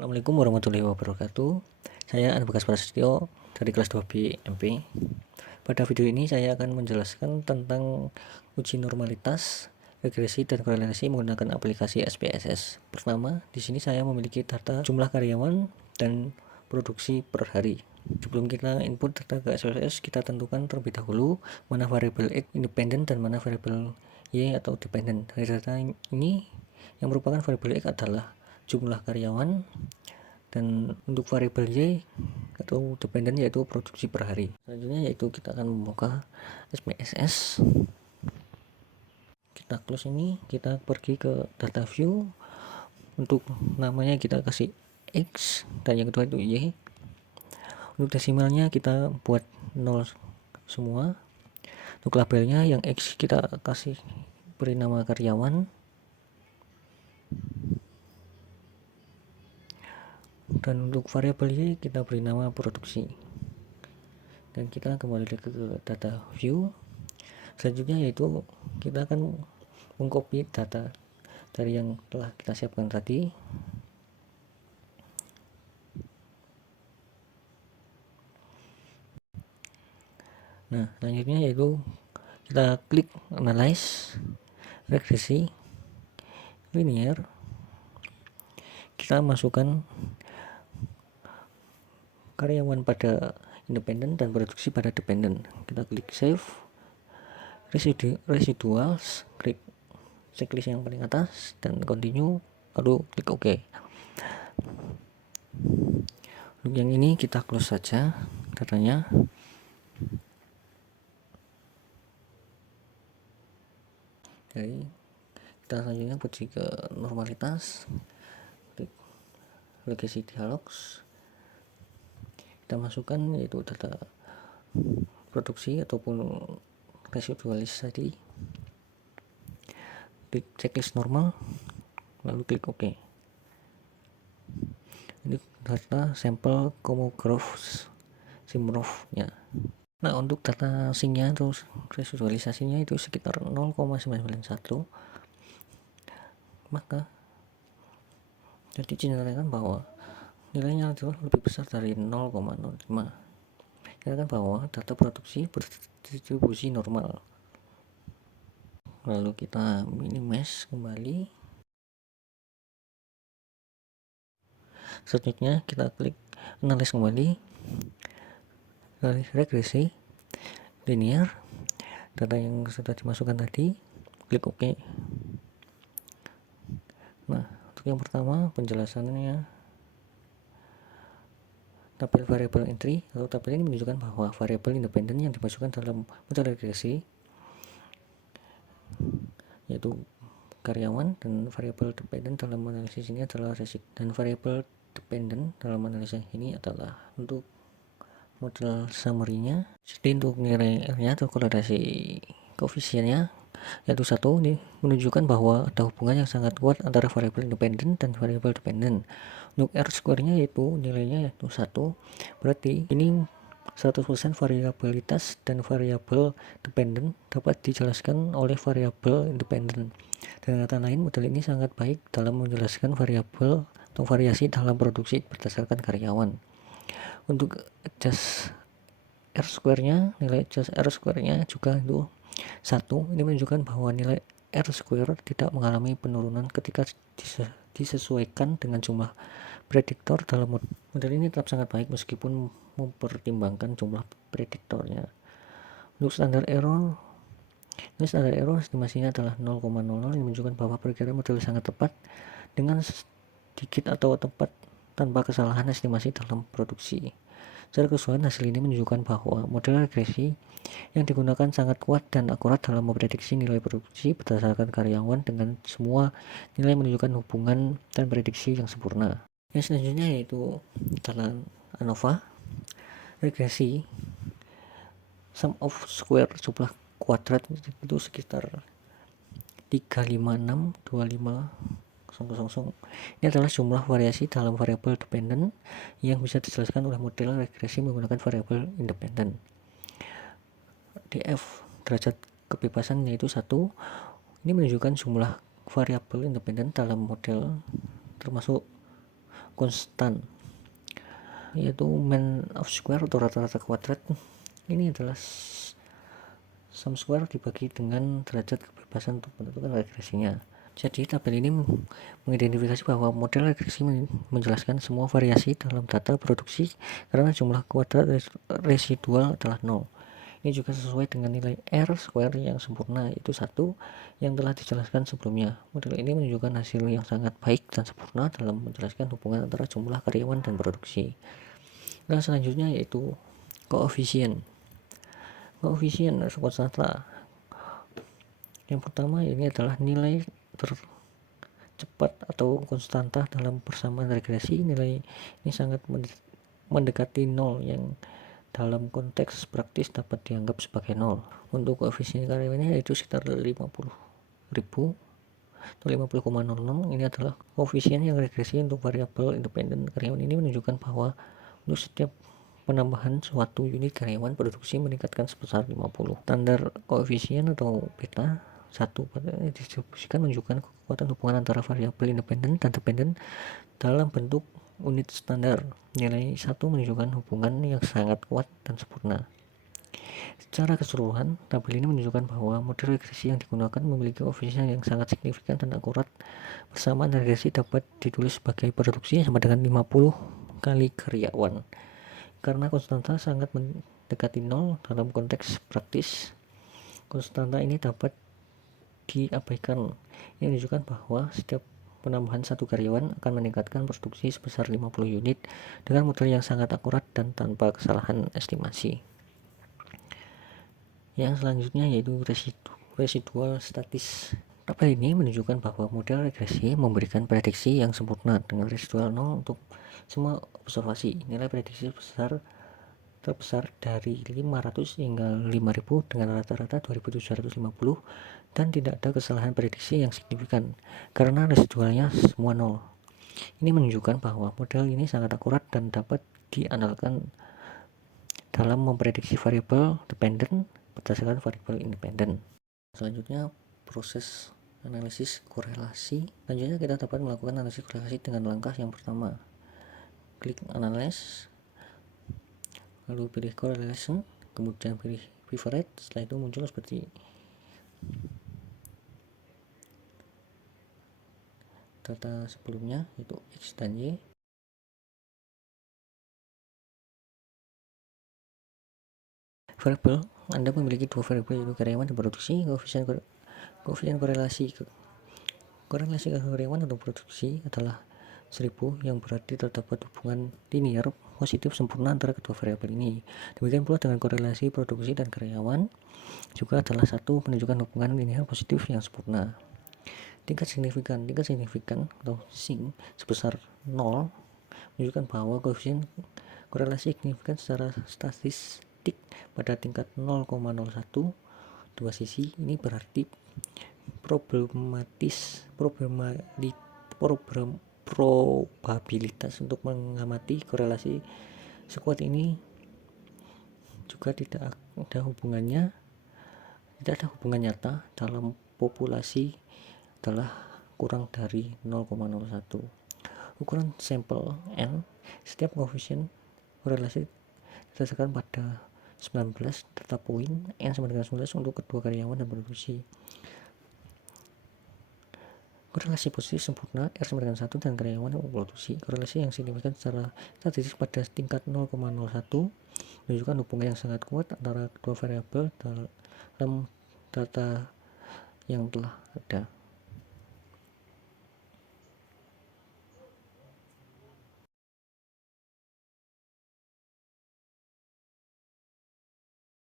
Assalamualaikum warahmatullahi wabarakatuh. Saya Anbagas Prasetyo dari kelas 2B MP. Pada video ini saya akan menjelaskan tentang uji normalitas, regresi, dan korelasi menggunakan aplikasi SPSS. Pertama, di sini saya memiliki data jumlah karyawan dan produksi per hari. Sebelum kita input data ke SPSS, kita tentukan terlebih dahulu mana variabel X independen dan mana variabel Y atau dependen. Dari data ini, yang merupakan variabel X adalah jumlah karyawan, dan untuk variabel Y atau dependen yaitu produksi per hari. Selanjutnya yaitu kita akan membuka SPSS, kita close ini, kita pergi ke data view. Untuk namanya kita kasih X dan yang kedua itu Y. Untuk desimalnya kita buat 0 semua. Untuk labelnya yang X kita kasih beri nama karyawan, dan untuk variabel Y kita beri nama produksi. Dan kita kembali ke data view. Selanjutnya yaitu kita akan mengcopy data dari yang telah kita siapkan tadi. Nah, selanjutnya yaitu kita klik analyze, regresi, linear. Kita masukkan karyawan pada independen dan produksi pada dependen. Kita klik save, residuals, klik checklist yang paling atas dan continue, lalu klik OK. Untuk yang ini kita close saja datanya. Jadi kita selanjutnya pergi ke normalitas, klik legacy dialogs, kita masukkan yaitu data produksi ataupun residualis tadi, klik checklist normal, lalu klik OK. Ini data sampel Komograph Simrov ya. Nah, untuk data sinknya atau residualisasinya itu sekitar 0,991, maka jadi dinyatakan bahwa nilainya itu lebih besar dari 0,05. Dinyatakan bahwa data produksi berdistribusi normal. Lalu kita minimize kembali. Selanjutnya kita klik analyze kembali, regresi, linear, data yang sudah dimasukkan tadi, klik OK. Nah, untuk yang pertama penjelasannya, tabel variable entry atau tabel ini menunjukkan bahwa variabel independen yang dimasukkan dalam model regresi yaitu karyawan, dan variabel dependen dalam analisis ini adalah resik, dan variabel dependen dalam analisis ini adalah untuk model summary-nya. Jadi untuk nilai R-nya atau korelasi koefisiennya yaitu 1, ini menunjukkan bahwa ada hubungan yang sangat kuat antara variabel independen dan variabel dependen. Untuk R square-nya yaitu nilainya yaitu 1, berarti ini 100% variabilitas dan variabel dependen dapat dijelaskan oleh variabel independen. Dengan kata lain, model ini sangat baik dalam menjelaskan variabel atau variasi dalam produksi berdasarkan karyawan. Untuk adjust R square-nya, nilai adjust R square-nya juga itu 1. Ini menunjukkan bahwa nilai R square tidak mengalami penurunan ketika disesuaikan dengan jumlah prediktor dalam model ini tetap sangat baik meskipun mempertimbangkan jumlah prediktornya. Untuk standar error, ini standar error estimasinya adalah 0,00. Ini menunjukkan bahwa perkiraan model sangat tepat dengan sedikit atau tepat tanpa kesalahan estimasi dalam produksi. Secara keseluruhan, hasil ini menunjukkan bahwa model regresi yang digunakan sangat kuat dan akurat dalam memprediksi nilai produksi berdasarkan karyawan, dengan semua nilai menunjukkan hubungan dan prediksi yang sempurna. Yang selanjutnya yaitu data ANOVA regresi sum of square jumlah kuadrat itu sekitar 3562500. Ini adalah jumlah variasi dalam variabel dependen yang bisa dijelaskan oleh model regresi menggunakan variabel independen. df derajat kebebasan yaitu 1. Ini menunjukkan jumlah variabel independen dalam model termasuk konstan, yaitu mean of square atau rata-rata kuadrat. Ini adalah sum square dibagi dengan derajat kebebasan untuk menentukan regresinya. Jadi tabel ini mengidentifikasi bahwa model regresi menjelaskan semua variasi dalam data produksi karena jumlah kuadrat residual adalah 0. Ini juga sesuai dengan nilai R square yang sempurna, itu 1, yang telah dijelaskan sebelumnya. Model ini menunjukkan hasil yang sangat baik dan sempurna dalam menjelaskan hubungan antara jumlah karyawan dan produksi. Nah, selanjutnya yaitu koefisien. Koefisien konstanta. Yang pertama ini adalah nilai tercepat atau konstanta dalam persamaan regresi. Nilai ini sangat mendekati 0 yang dalam konteks praktis dapat dianggap sebagai 0. Untuk koefisien karyawannya yaitu sekitar 50.000 atau 50,00. Ini adalah koefisien yang regresi untuk variabel independen karyawan. Ini menunjukkan bahwa untuk setiap penambahan suatu unit karyawan produksi meningkatkan sebesar 50. Standar koefisien atau beta 1 didistribusikan menunjukkan kekuatan hubungan antara variabel independen dan dependen dalam bentuk unit standar. Nilai 1 menunjukkan hubungan yang sangat kuat dan sempurna. Secara keseluruhan, tabel ini menunjukkan bahwa model regresi yang digunakan memiliki koefisien yang sangat signifikan dan akurat. Persamaan regresi dapat ditulis sebagai produksi sama dengan 50 kali karyawan. Karena konstanta sangat mendekati 0 dalam konteks praktis, konstanta ini dapat diabaikan. Ini menunjukkan bahwa setiap penambahan satu karyawan akan meningkatkan produksi sebesar 50 unit dengan model yang sangat akurat dan tanpa kesalahan estimasi. Yang selanjutnya yaitu residual statis. Tabel ini menunjukkan bahwa model regresi memberikan prediksi yang sempurna dengan residual 0 untuk semua observasi. Nilai prediksi terbesar dari 500 hingga 5000 dengan rata-rata 2750 dan tidak ada kesalahan prediksi yang signifikan karena residualnya semua 0. Ini menunjukkan bahwa model ini sangat akurat dan dapat diandalkan dalam memprediksi variabel dependen berdasarkan variabel independen. Selanjutnya proses analisis korelasi. Selanjutnya kita dapat melakukan analisis korelasi dengan langkah yang pertama. Klik analyze, lalu pilih correlation, kemudian pilih pivot. Setelah itu muncul seperti data sebelumnya, yaitu X dan Y. Variabel, Anda memiliki dua variabel yaitu karyawan dan produksi. Koefisien korelasi karyawan atau produksi adalah 1000, yang berarti terdapat hubungan linear positif sempurna antara kedua variabel ini. Demikian pula dengan korelasi produksi dan karyawan juga adalah satu, menunjukkan hubungan linear positif yang sempurna. Tingkat signifikan atau SIG sebesar 0 menunjukkan bahwa koefisien korelasi signifikan secara statistik pada tingkat 0,01. Dua sisi ini berarti probabilitas untuk mengamati korelasi sekuat ini juga tidak ada hubungan nyata dalam populasi adalah kurang dari 0,01. Ukuran sampel N, setiap koefisien korelasi berdasarkan pada 19 data poin, N sama dengan 19 untuk kedua karyawan dan produksi. Korelasi positif sempurna, R sama dengan 1 dan karyawan dan produksi. Korelasi yang signifikan secara statistik pada tingkat 0,01 menunjukkan hubungan yang sangat kuat antara kedua variabel dalam data yang telah ada.